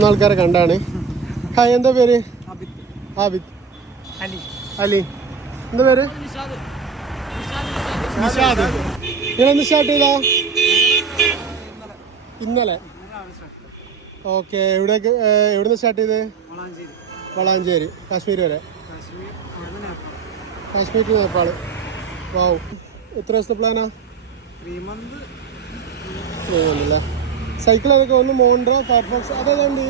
മൂന്നാൾക്കാരെ കണ്ടാണ്. ഹായ്, എന്താ പേര്? ആബിദ്. അലി. എന്താ പേര്? നിഷാദ്. നിങ്ങളെന്ന് സ്റ്റാർട്ട് ചെയ്താ? ഇന്നലെ. ഓക്കെ. എവിടുന്ന് സ്റ്റാർട്ട് ചെയ്ത്? വളാഞ്ചേരി. കാശ്മീർ വരെ? കാശ്മീർ ടു നേപ്പാൾ. വാവ്. എത്ര ദിവസത്തെ പ്ലാനാ? 3 months. അല്ലേ? സൈക്കിൾ ഏതൊക്കെ? ഒന്ന് മോണ്ട്ര, ഫയർഫോക്സ്, അതേതാണ്ട്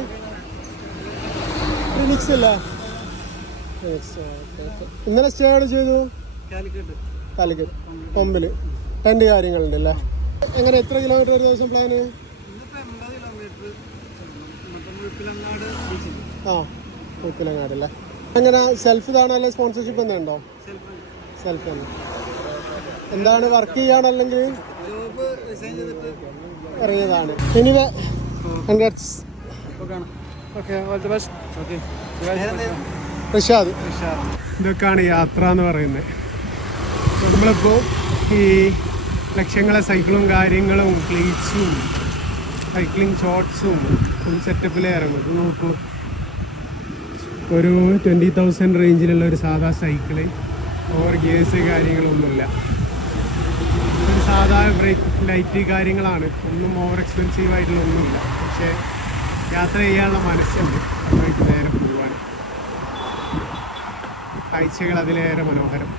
ഫിനിക്സ് അല്ലേ? ഇന്നലെ സ്റ്റേ അവിടെ ചെയ്തു? കാലിക്കറ്റ് കൊമ്പിൽ ടെന്റ് കാര്യങ്ങളുണ്ട് അല്ലേ? എങ്ങനെ, എത്ര കിലോമീറ്റർ ഒരു ദിവസം പ്ലാന്? ആ, മുപ്പിലങ്ങാട് അല്ലേ? എങ്ങനെ, സെൽഫ് ഇതാണോ അല്ലെ സ്പോൺസർഷിപ്പ് എന്താ ഉണ്ടോ? സെൽഫ് തന്നെ. എന്താണ്, വർക്ക് ചെയ്യാണോ അല്ലെങ്കിൽ ഇറങ്ങിയതാണ്? Anyway, congrats. റിഷാദ്. ഇതൊക്കെയാണ് യാത്ര എന്ന് പറയുന്നത്. നമ്മളിപ്പോൾ ഈ ലക്ഷങ്ങളെ സൈക്കിളും കാര്യങ്ങളും ക്ലീറ്റ്സും സൈക്ലിംഗ് ഷോർട്ട്സും ഫുൾ സെറ്റപ്പിലേ ഇറങ്ങും. ഇത് നോക്കൂ, ഒരു 20,000 റേഞ്ചിലുള്ള ഒരു സാധാ സൈക്കിള്, ഓവർ ഗിയേഴ്സ് കാര്യങ്ങളൊന്നുമില്ല. ഒരു സാധാ ബ്രേക്ക് ലൈറ്റ് കാര്യങ്ങളാണ്, ഒന്നും ഓവർ എക്സ്പെൻസീവ് ആയിട്ടുള്ള ഒന്നുമില്ല. പക്ഷേ യാത്ര ചെയ്യാനുള്ള മനസ്സുണ്ട്, അതുമായിട്ട് നേരെ പോകാൻ. കാഴ്ചകൾ അതിലേറെ മനോഹരം.